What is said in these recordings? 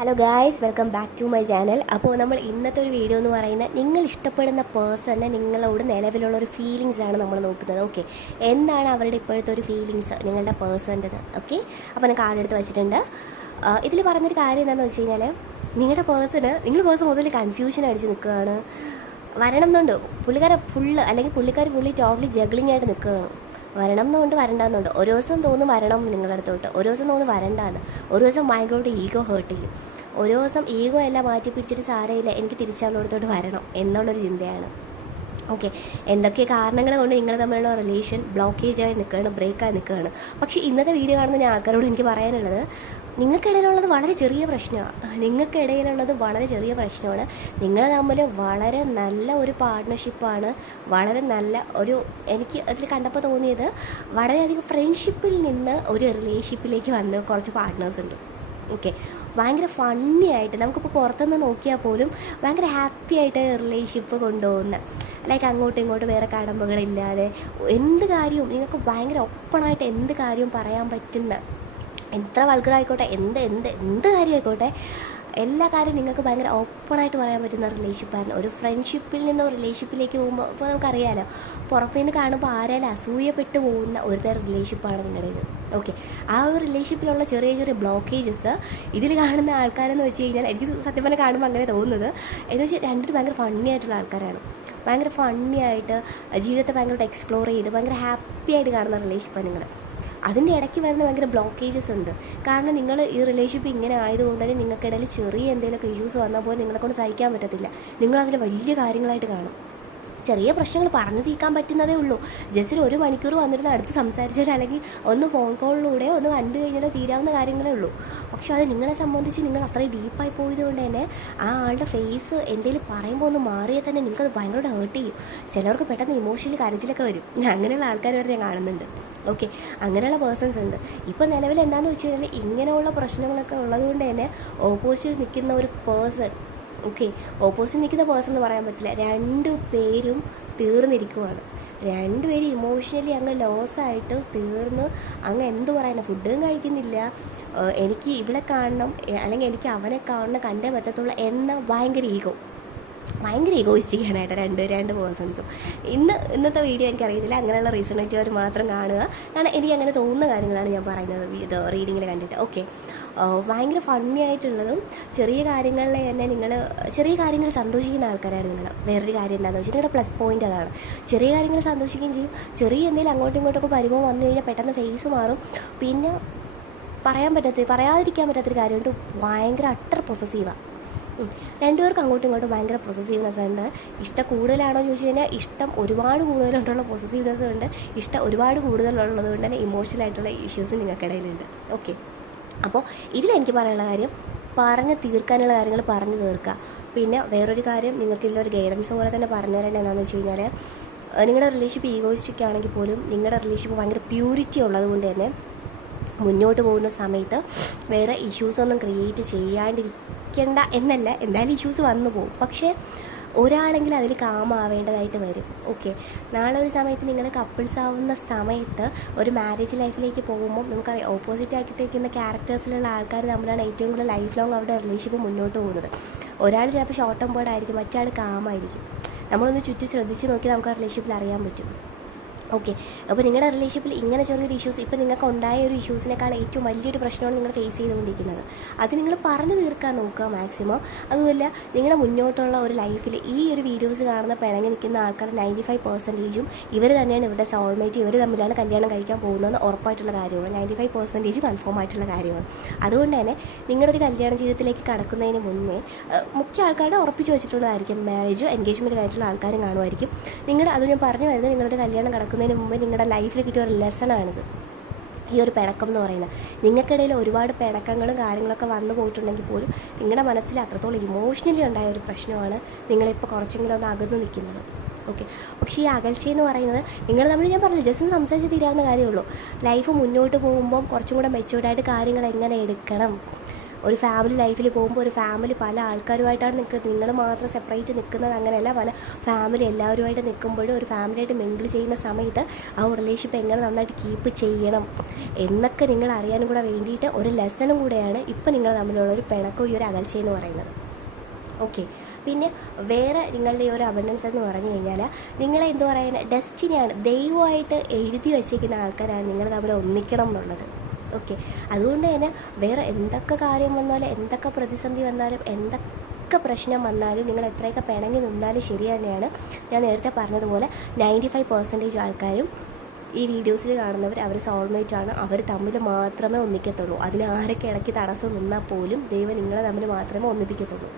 Hello guys, welcome back to my channel. അപ്പോൾ നമ്മൾ ഇന്നത്തെ ഒരു വീഡിയോ എന്ന് പറയുന്നത് നിങ്ങൾ ഇഷ്ടപ്പെടുന്ന പേഴ്സണ് നിങ്ങളോട് നിലവിലുള്ള ഒരു ഫീലിങ്സ് ആണ് നമ്മൾ നോക്കുന്നത്. ഓക്കെ, എന്താണ് അവരുടെ ഇപ്പോഴത്തെ ഒരു ഫീലിങ്സ് നിങ്ങളുടെ പേഴ്സൻ്റെത്? ഓക്കെ, അപ്പോൾ ഞാൻ കാർഡ് എടുത്ത് വെച്ചിട്ടുണ്ട്. ഇതിൽ പറഞ്ഞൊരു കാര്യം എന്താണെന്ന് വെച്ച് കഴിഞ്ഞാൽ, നിങ്ങളുടെ നിങ്ങൾ പേഴ്സൺ മുതൽ കൺഫ്യൂഷൻ അടിച്ച് നിൽക്കുകയാണ്. വരണം എന്നുണ്ട് പുള്ളിക്കാരെ ഫുള്ള്, അല്ലെങ്കിൽ പുള്ളിക്കാർ ഫുള്ളി ടോട്ടലി ജഗ്ലിംഗ് ആയിട്ട് നിൽക്കുകയാണ്. വരണം എന്നുണ്ട്, വരണ്ടെന്നുണ്ട്. ഒരു ദിവസം തോന്നും വരണം നിങ്ങളുടെ അടുത്തോട്ട്, ഒരു ദിവസം തോന്നും വരണ്ടാന്ന്. ഒരു ദിവസം ഭയങ്കരമായിട്ട് ഈഗോ ഹേർട്ട് ചെയ്യും. ഒരു ദിവസം ഈഗോ എല്ലാം മാറ്റി പിടിച്ചിട്ട് സാരമില്ല, എനിക്ക് തിരിച്ചവളോടത്തോട്ട് വരണം എന്നുള്ളൊരു ചിന്തയാണ്. ഓക്കെ, എന്തൊക്കെ കാരണങ്ങൾ കൊണ്ട് നിങ്ങൾ തമ്മിലുള്ള റിലേഷൻ ബ്ലോക്കേജായി നിൽക്കുകയാണ്, ബ്രേക്കായി നിൽക്കുകയാണ്. പക്ഷേ ഇന്നത്തെ വീഡിയോ കാണുന്ന ഞാൻ ആൾക്കാരോട് എനിക്ക് പറയാനുള്ളത്, നിങ്ങൾക്കിടയിലുള്ളത് വളരെ ചെറിയ പ്രശ്നമാണ്. നിങ്ങൾ തമ്മിൽ വളരെ നല്ല ഒരു പാർട്ട്ണർഷിപ്പാണ്. വളരെ നല്ല ഒരു, എനിക്ക് അതിൽ കണ്ടപ്പോൾ തോന്നിയത്, വളരെയധികം ഫ്രണ്ട്ഷിപ്പിൽ നിന്ന് ഒരു റിലേഷൻഷിപ്പിലേക്ക് വന്ന കുറച്ച് പാർട്ട്നേഴ്സ് ഉണ്ട്. ഓക്കെ, ഭയങ്കര ഫണ്ണി ആയിട്ട്, നമുക്കിപ്പോൾ പുറത്തുനിന്ന് നോക്കിയാൽ പോലും ഭയങ്കര ഹാപ്പി ആയിട്ട് റിലേഷൻഷിപ്പ് കൊണ്ടുപോകുന്ന, ലൈക്ക് അങ്ങോട്ടും ഇങ്ങോട്ടും വേറെ കടമ്പകളില്ലാതെ എന്ത് കാര്യവും നിങ്ങൾക്ക് ഭയങ്കര ഓപ്പണായിട്ട് എന്ത് കാര്യവും പറയാൻ പറ്റുന്ന, എത്ര വൾഗറായിക്കോട്ടെ, എന്ത് കാര്യം ആയിക്കോട്ടെ, എല്ലാ കാര്യവും നിങ്ങൾക്ക് ഭയങ്കര ഓപ്പണായിട്ട് പറയാൻ പറ്റുന്ന റിലേഷൻഷിപ്പായിരുന്നു. ഒരു ഫ്രണ്ട്ഷിപ്പിൽ നിന്ന് റിലേഷൻഷിപ്പിലേക്ക് പോകുമ്പോൾ ഇപ്പോൾ നമുക്കറിയാമല്ലോ, പുറമേ നിന്ന് കാണുമ്പോൾ ആരായാലും അസൂയപ്പെട്ട് പോകുന്ന ഒരു തരം റിലേഷൻഷിപ്പാണ് നിങ്ങളുടേത്. ഓക്കെ, ആ ഒരു റിലേഷൻഷിപ്പിലുള്ള ചെറിയ ചെറിയ ബ്ലോക്കേജസ് ഇതിൽ കാണുന്ന ആൾക്കാരെന്ന് വെച്ച് കഴിഞ്ഞാൽ, എനിക്ക് സത്യം പറഞ്ഞാൽ കാണുമ്പോൾ അങ്ങനെ തോന്നുന്നത് എന്ന് വെച്ചാൽ, രണ്ടും ഭയങ്കര ഫണ്ണി ആയിട്ടുള്ള ആൾക്കാരാണ്. ഭയങ്കര ഫണ്ണി ആയിട്ട് ജീവിതത്തെ ഭയങ്കരമായിട്ട് എക്സ്പ്ലോർ ചെയ്ത് ഭയങ്കര ഹാപ്പി ആയിട്ട് കാണുന്ന റിലേഷൻഷിപ്പാണ് നിങ്ങൾ. അതിൻ്റെ ഇടയ്ക്ക് വരുന്ന ഭയങ്കര ബ്ലോക്കേജസ് ഉണ്ട്. കാരണം നിങ്ങൾ ഈ റിലേഷൻഷിപ്പ് ഇങ്ങനെ ആയതുകൊണ്ട് തന്നെ നിങ്ങൾക്കിടയിൽ ചെറിയ എന്തെങ്കിലുമൊക്കെ ഇഷ്യൂസ് വന്നാൽ പോലും നിങ്ങളെക്കൊണ്ട് സഹിക്കാൻ പറ്റത്തില്ല. നിങ്ങളതിൽ വലിയ കാര്യങ്ങളായിട്ട് കാണും. ചെറിയ പ്രശ്നങ്ങൾ പറഞ്ഞു തീർക്കാൻ പറ്റുന്നതേ ഉള്ളൂ. ജസ്റ്റ് ഒരു മണിക്കൂർ വന്നിരുന്ന് അടുത്ത് സംസാരിച്ചാൽ, അല്ലെങ്കിൽ ഒന്ന് ഫോൺ കോളിലൂടെ ഒന്ന് കണ്ടു കഴിഞ്ഞാൽ തീരാവുന്ന കാര്യങ്ങളേ ഉള്ളൂ. പക്ഷെ അത് നിങ്ങളെ സംബന്ധിച്ച് നിങ്ങൾ അത്രയും ഡീപ്പായി പോയത് കൊണ്ട് തന്നെ ആ ആളുടെ ഫേസ് എന്തെങ്കിലും പറയുമ്പോൾ ഒന്ന് മാറിയാൽ തന്നെ നിങ്ങൾക്കത് ഭയങ്കരമായിട്ട് ഹേർട്ട് ചെയ്യും. ചിലർക്ക് പെട്ടെന്ന് ഇമോഷണലി കരച്ചിലൊക്കെ വരും. അങ്ങനെയുള്ള ആൾക്കാർ വരെ ഞാൻ കാണുന്നുണ്ട്. ഓക്കെ, അങ്ങനെയുള്ള പേഴ്സൺസ് ഉണ്ട്. ഇപ്പോൾ നിലവിൽ എന്താണെന്ന് വെച്ച് കഴിഞ്ഞാൽ, ഇങ്ങനെയുള്ള പ്രശ്നങ്ങളൊക്കെ ഉള്ളതുകൊണ്ട് തന്നെ ഓപ്പോസിറ്റ് നിൽക്കുന്ന ഒരു പേഴ്സൺ, ഓക്കെ, ഓപ്പോസിറ്റ് നിൽക്കുന്ന പേഴ്സൺ എന്ന് പറയാൻ പറ്റില്ല, രണ്ടു പേരും തീർന്നിരിക്കുവാണ്. രണ്ടുപേരും ഇമോഷണലി അങ്ങ് ലോസായിട്ട് തീർന്ന്, അങ്ങ് എന്ത് പറയാനാണ്, ഫുഡും കഴിക്കുന്നില്ല, എനിക്ക് ഇവിടെ കാണണം, അല്ലെങ്കിൽ എനിക്ക് അവനെ കാണണം, കണ്ടേ പറ്റത്തുള്ളൂ എന്ന ഭയങ്കര ഈഗോയിസ്റ്റിക് ആണ് രണ്ട് പേഴ്സൺസും. ഇന്നത്തെ വീഡിയോ എനിക്കറിയത്തില്ല, അങ്ങനെയുള്ള റീസണേറ്റീവർ മാത്രം കാണുക. കാരണം എനിക്ക് അങ്ങനെ തോന്നുന്ന കാര്യങ്ങളാണ് ഞാൻ പറയുന്നത് ഇത് റീഡിങ്ങിൽ കണ്ടിട്ട്. ഓക്കെ, ഭയങ്കര ഫണ്ണി ആയിട്ടുള്ളതും ചെറിയ കാര്യങ്ങളിൽ തന്നെ ചെറിയ കാര്യങ്ങൾ സന്തോഷിക്കുന്ന ആൾക്കാരാണ് നിങ്ങൾ. വേറൊരു കാര്യം എന്താണെന്ന് വെച്ചാൽ, നിങ്ങളുടെ പ്ലസ് പോയിൻ്റ് അതാണ്. ചെറിയ കാര്യങ്ങൾ സന്തോഷിക്കുകയും ചെയ്യും. ചെറിയ എന്തെങ്കിലും അങ്ങോട്ടും ഇങ്ങോട്ടൊക്കെ പരിഭവം വന്നു കഴിഞ്ഞാൽ പെട്ടെന്ന് ഫേസ് മാറും. പിന്നെ പറയാതിരിക്കാൻ പറ്റാത്തൊരു കാര്യമുണ്ട്, ഭയങ്കര അട്ടർ പൊസസീവാണ്. രണ്ടുപേർക്കും അങ്ങോട്ടും ഇങ്ങോട്ടും ഭയങ്കര പൊസസീവ്നെസ് ഉണ്ട്. ഇഷ്ടം കൂടുതലാണോ എന്ന് ചോദിച്ചു കഴിഞ്ഞാൽ, ഇഷ്ടം ഒരുപാട് കൂടുതലുണ്ടുള്ള പൊസസീവ്നെസ് ഉണ്ട്. ഇഷ്ടം ഒരുപാട് കൂടുതലുള്ളത് കൊണ്ട് തന്നെ ഇമോഷണലായിട്ടുള്ള ഇഷ്യൂസ് നിങ്ങൾക്കിടയിലുണ്ട്. ഓക്കെ, അപ്പോൾ ഇതിലെനിക്ക് പറയാനുള്ള കാര്യം, പറഞ്ഞ് തീർക്കാനുള്ള കാര്യങ്ങൾ പറഞ്ഞു തീർക്കുക. പിന്നെ വേറൊരു കാര്യം, നിങ്ങൾക്കുള്ളൊരു ഗൈഡൻസ് പോലെ തന്നെ പറഞ്ഞു തരേണ്ടത് എന്താണെന്ന് വെച്ച് കഴിഞ്ഞാൽ, നിങ്ങളുടെ റിലേഷൻഷിപ്പ് ഈഗോയിസ്റ്റിക് ആണെങ്കിൽ പോലും നിങ്ങളുടെ റിലേഷൻഷിപ്പ് ഭയങ്കര പ്യൂരിറ്റി ഉള്ളത് കൊണ്ട് തന്നെ മുന്നോട്ട് പോകുന്ന സമയത്ത് വേറെ ഇഷ്യൂസൊന്നും ക്രിയേറ്റ് ചെയ്യാണ്ടിരിക്കേണ്ട എന്നല്ല, എന്തായാലും ഇഷ്യൂസ് വന്നു പോകും. പക്ഷേ ഒരാളെങ്കിലും അതിൽ കാമാവേണ്ടതായിട്ട് വരും. ഓക്കെ, നാളെ ഒരു സമയത്ത് നിങ്ങൾ കപ്പിൾസ് ആവുന്ന സമയത്ത് ഒരു മാരേജ് ലൈഫിലേക്ക് പോകുമ്പോൾ നമുക്കറിയാം, ഓപ്പോസിറ്റ് ആക്കിയിട്ടിരിക്കുന്ന ക്യാരക്ടേഴ്സിലുള്ള ആൾക്കാർ തമ്മിലാണ് ഏറ്റവും കൂടുതൽ ലൈഫ് ലോങ് അവരുടെ റിലേഷൻഷിപ്പ് മുന്നോട്ട് പോകുന്നത്. ഒരാൾ ചിലപ്പോൾ ഷോർട്ട് ടെമ്പേർഡ് ആയിരിക്കും, മറ്റേ ആൾ കാമായിരിക്കും. നമ്മളൊന്ന് ചുറ്റി ശ്രദ്ധിച്ച് നോക്കി നമുക്ക് ആ റിലേഷൻഷിപ്പിൽ അറിയാൻ പറ്റും. ഓക്കെ, അപ്പോൾ നിങ്ങളുടെ റിലേഷൻഷിപ്പിൽ ഇങ്ങനെ ചെറിയൊരു ഇഷ്യൂസ്, ഇപ്പോൾ നിങ്ങൾക്ക് ഉണ്ടായ ഒരു ഇഷ്യൂസിനേക്കാൾ ഏറ്റവും വലിയൊരു പ്രശ്നമാണ് നിങ്ങൾ ഫേസ് ചെയ്തുകൊണ്ടിരിക്കുന്നത്. അത് നിങ്ങൾ പറഞ്ഞു തീർക്കാൻ നോക്കുക മാക്സിമം. അതുമല്ല, നിങ്ങളുടെ മുന്നോട്ടുള്ള ഒരു ലൈഫിൽ ഈ ഒരു വീഡിയോസ് കാണുന്ന പിണങ്ങി നിൽക്കുന്ന ആൾക്കാർ 95% ഇവർ തന്നെയാണ് ഇവരുടെ സോൾമേറ്റ്, ഇവർ തമ്മിലാണ് കല്യാണം കഴിക്കാൻ പോകുന്നതെന്ന് ഉറപ്പായിട്ടുള്ള കാര്യമാണ്. 95% കൺഫേം ആയിട്ടുള്ള കാര്യമാണ്. അതുകൊണ്ട് തന്നെ നിങ്ങളൊരു കല്യാണ ജീവിതത്തിലേക്ക് കടക്കുന്നതിന് മുന്നേ മുഖ്യ ആൾക്കാരുടെ ഉറപ്പിച്ച് വെച്ചിട്ടുള്ളതായിരിക്കും. മാരേജ് എൻഗേജ്മെൻറ്റ് ആയിട്ടുള്ള ആൾക്കാരും കാണുമായിരിക്കും. അത് ഞാൻ പറഞ്ഞു വരുന്നത്, നിങ്ങളുടെ കല്യാണം കടക്കുന്നതിന് മുമ്പ് നിങ്ങളുടെ ലൈഫിൽ കിട്ടിയ ഒരു ലെസണാണിത്, ഈ ഒരു പിണക്കം എന്ന് പറയുന്നത്. നിങ്ങൾക്കിടയിൽ ഒരുപാട് പിണക്കങ്ങളും കാര്യങ്ങളൊക്കെ വന്നു പോയിട്ടുണ്ടെങ്കിൽ പോലും നിങ്ങളുടെ മനസ്സിൽ അത്രത്തോളം ഇമോഷണലി ഉണ്ടായ ഒരു പ്രശ്നമാണ് നിങ്ങളിപ്പോൾ കുറച്ചെങ്കിലും ഒന്ന് അകന്നു നിൽക്കുന്നത്. ഓക്കെ, പക്ഷേ ഈ അകൽച്ചയെന്ന് പറയുന്നത് നിങ്ങൾ തമ്മിൽ, ഞാൻ പറഞ്ഞില്ല, ജസ്റ്റ് ഒന്ന് സംസാരിച്ച് തീരാവുന്ന കാര്യമുള്ളൂ. ലൈഫ് മുന്നോട്ട് പോകുമ്പം കുറച്ചും കൂടെ മെച്യൂർഡായിട്ട് കാര്യങ്ങൾ എങ്ങനെ എടുക്കണം, ഒരു ഫാമിലി ലൈഫിൽ പോകുമ്പോൾ ഒരു ഫാമിലി പല ആൾക്കാരുമായിട്ടാണ് നിൽക്കുന്നത്. നിങ്ങൾ മാത്രം സെപ്പറേറ്റ് നിൽക്കുന്നത് അങ്ങനെയല്ല. പല ഫാമിലി എല്ലാവരുമായിട്ട് നിൽക്കുമ്പോഴും ഒരു ഫാമിലിയായിട്ട് മിങ്കിൾ ചെയ്യുന്ന സമയത്ത് ആ റിലേഷൻഷിപ്പ് എങ്ങനെ നന്നായിട്ട് കീപ്പ് ചെയ്യണം എന്നൊക്കെ നിങ്ങൾ അറിയാനും കൂടെ വേണ്ടിയിട്ട് ഒരു ലെസണും കൂടെയാണ് ഇപ്പം നിങ്ങൾ തമ്മിലുള്ള ഒരു പിണക്കോ ഈ ഒരു അകൽച്ചയെന്ന് പറയുന്നത്. ഓക്കെ. പിന്നെ വേറെ നിങ്ങളുടെ ഈ ഒരു അബണ്ടൻസ് എന്ന് പറഞ്ഞു കഴിഞ്ഞാൽ നിങ്ങളെ എന്താ പറയുക, ഡെസ്റ്റിനിയാണ്, ദൈവമായിട്ട് എഴുതി വച്ചിരിക്കുന്ന ആൾക്കാരാണ് നിങ്ങൾ തമ്മിൽ ഒന്നിക്കണം എന്നുള്ളത്. ഓക്കെ. അതുകൊണ്ട് തന്നെ വേറെ എന്തൊക്കെ കാര്യം വന്നാലും എന്തൊക്കെ പ്രതിസന്ധി വന്നാലും എന്തൊക്കെ പ്രശ്നം വന്നാലും നിങ്ങൾ എത്രയൊക്കെ പിണങ്ങി നിന്നാലും ശരി തന്നെയാണ്. ഞാൻ നേരത്തെ പറഞ്ഞതുപോലെ 95% ആൾക്കാരും ഈ വീഡിയോസിൽ കാണുന്നവർ അവർ സോൾമേറ്റാണ്. അവർ തമ്മിൽ മാത്രമേ ഒന്നിക്കത്തുള്ളൂ. അതിന് ആരൊക്കെ ഇടയ്ക്ക് തടസ്സം നിന്നാൽ പോലും ദൈവം നിങ്ങളെ തമ്മിൽ മാത്രമേ ഒന്നിപ്പിക്കത്തുള്ളൂ.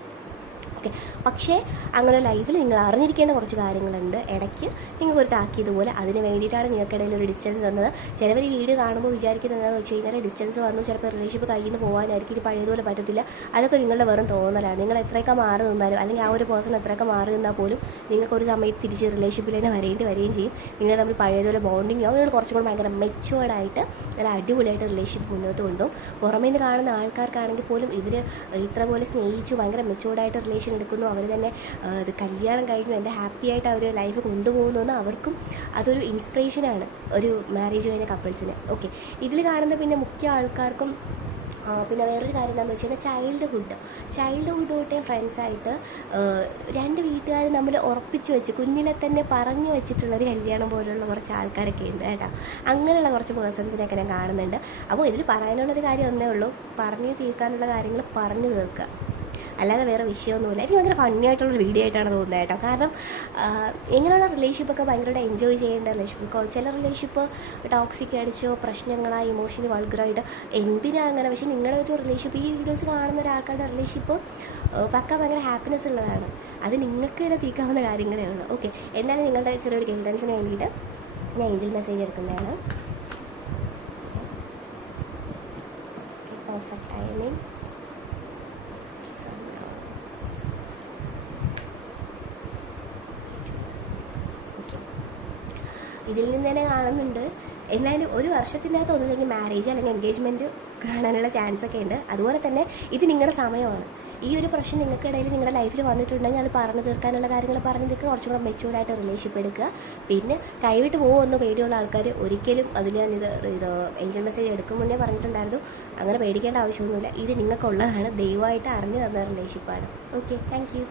ഓക്കെ. പക്ഷേ അങ്ങനെ ലൈഫിൽ നിങ്ങൾ അറിഞ്ഞിരിക്കേണ്ട കുറച്ച് കാര്യങ്ങളുണ്ട്. ഇടയ്ക്ക് നിങ്ങൾക്കൊരു താക്കിയതുപോലെ അതിന് വേണ്ടിയിട്ടാണ് നിങ്ങൾക്കിടയിൽ ഒരു ഡിസ്റ്റൻസ് വന്നത്. ചിലവർ ഈ വീഡിയോ കാണുമ്പോൾ വിചാരിക്കുന്നത് എന്താണെന്ന് വെച്ച് കഴിഞ്ഞാൽ ഡിസ്റ്റൻസ് വന്നു, ചിലപ്പോൾ റിലേഷൻഷിപ്പ് കയ്യിൽ നിന്ന് പോകാനായിരിക്കും, ഇനി പഴയതുപോലെ പറ്റത്തില്ല. അതൊക്കെ നിങ്ങളുടെ വെറും തോന്നലാണ്. നിങ്ങൾ എത്രയൊക്കെ മാറി നിന്നാലും അല്ലെങ്കിൽ ആ ഒരു പേഴ്സൺ എത്രയൊക്കെ മാറി നിന്നാൽ പോലും നിങ്ങൾക്കൊരു സമയത്ത് തിരിച്ച് റിലേഷൻഷിപ്പിൽ തന്നെ വരികയും ചെയ്യും. നിങ്ങൾ തമ്മിൽ പഴയതുപോലെ ബോണ്ടിങ് ആവും. നിങ്ങൾ കുറച്ചും കൂടി ഭയങ്കര മെച്ചുവേർഡായിട്ട് നല്ല അടിപൊളിയായിട്ട് റിലേഷൻഷിപ്പ് മുന്നോട്ട് കൊണ്ടുപോകും. പുറമേ നിന്ന് കാണുന്ന ആൾക്കാർക്കാണെങ്കിൽ പോലും ഇവർ ഇത്ര പോലെ സ്നേഹിച്ചു ഭയങ്കര മെച്ചുവേർഡായിട്ട് റിലേഷൻ എടുക്കുന്നു, അവർ തന്നെ ഇത് കല്യാണം കഴിഞ്ഞു എൻ്റെ ഹാപ്പി ആയിട്ട് അവർ ലൈഫ് കൊണ്ടുപോകുന്നു, അവർക്കും അതൊരു ഇൻസ്പിറേഷനാണ് ഒരു മാരേജ് കഴിഞ്ഞ കപ്പിൾസിന്. ഓക്കെ. ഇതിൽ കാണുന്ന പിന്നെ മുഖ്യ ആൾക്കാർക്കും പിന്നെ വേറൊരു കാര്യം എന്താണെന്ന് വെച്ച് കഴിഞ്ഞാൽ ചൈൽഡ്ഹുഡ് തൊട്ടേ ഫ്രണ്ട്സായിട്ട് രണ്ട് വീട്ടുകാർ നമ്മൾ ഉറപ്പിച്ച് വെച്ച് കുഞ്ഞിലെ തന്നെ പറഞ്ഞു വെച്ചിട്ടുള്ളൊരു കല്യാണം പോലുള്ള കുറച്ച് ആൾക്കാരൊക്കെ ഉണ്ട് കേട്ടോ. അങ്ങനെയുള്ള കുറച്ച് പേഴ്സൺസിനെയൊക്കെ ഞാൻ കാണുന്നുണ്ട്. അപ്പോൾ ഇതിൽ പറയാനുള്ളൊരു കാര്യം ഒന്നേ ഉള്ളൂ, പറഞ്ഞു തീർക്കാനുള്ള കാര്യങ്ങൾ പറഞ്ഞു തീർക്കുക, അല്ലാതെ വേറെ വിഷയമൊന്നുമില്ല. എനിക്ക് ഭയങ്കര ഫണ്ണി ആയിട്ടുള്ളൊരു വീഡിയോ ആയിട്ടാണ് തോന്നുന്നത് കേട്ടോ. കാരണം ഇങ്ങനെയുള്ള റിലേഷൻഷിപ്പൊക്കെ ഭയങ്കരമായിട്ട് എൻജോയ് ചെയ്യേണ്ട റിലേഷൻഷിപ്പ്. ചില റിലേഷൻഷിപ്പ് ടോക്സിക് അടിച്ചോ പ്രശ്നങ്ങളായി ഇമോഷണലി വൾഗറായിട്ട് എന്തിനാ അങ്ങനെ. പക്ഷേ നിങ്ങളുടെ ഒരു റിലേഷൻഷിപ്പ്, ഈ വീഡിയോസ് കാണുന്ന ഒരാൾക്കാരുടെ റിലേഷൻഷിപ്പ് പക്ക ഭയങ്കര ഹാപ്പിനെസ് ഉള്ളതാണ്. അത് നിങ്ങൾക്ക് തന്നെ തീക്കാവുന്ന കാര്യങ്ങളേ ഉള്ളൂ. ഓക്കെ. എന്നാലും നിങ്ങളുടെ ചെറിയൊരു ഗൈഡൻസിന് വേണ്ടിയിട്ട് ഞാൻ ഏഞ്ചൽ മെസ്സേജ് എടുക്കുന്നതാണ്. Perfect timing. ഇതിൽ നിന്ന് തന്നെ കാണുന്നുണ്ട്. എന്നാലും ഒരു വർഷത്തിനകത്ത് ഒന്നുമില്ലെങ്കിൽ മാരേജ് അല്ലെങ്കിൽ എൻഗേജ്മെൻറ്റ് കാണാനുള്ള ചാൻസൊക്കെ ഉണ്ട്. അതുപോലെ തന്നെ ഇത് നിങ്ങളുടെ സമയമാണ്. ഈ ഒരു പ്രശ്നം നിങ്ങൾക്കിടയിൽ നിങ്ങളുടെ ലൈഫിൽ വന്നിട്ടുണ്ടെങ്കിൽ അത് പറഞ്ഞു തീർക്കാനുള്ള കാര്യങ്ങൾ പറഞ്ഞു തീർക്കുക, കുറച്ചും കൂടെ മെച്യൂർഡായിട്ട് റിലേഷൻഷിപ്പ് എടുക്കുക. പിന്നെ കൈവിട്ട് പോകുമെന്ന് പേടിയുള്ള ആൾക്കാർ ഒരിക്കലും അതിൽ ഞാനിത് ഏഞ്ചൽ മെസ്സേജ് എടുക്കും മുന്നേ പറഞ്ഞിട്ടുണ്ടായിരുന്നു, അങ്ങനെ പേടിക്കേണ്ട ആവശ്യമൊന്നുമില്ല. ഇത് നിങ്ങൾക്കുള്ളതാണ്, ദൈവമായിട്ട് അറിഞ്ഞു തന്ന റിലേഷൻഷിപ്പാണ്. ഓക്കെ. Thank you.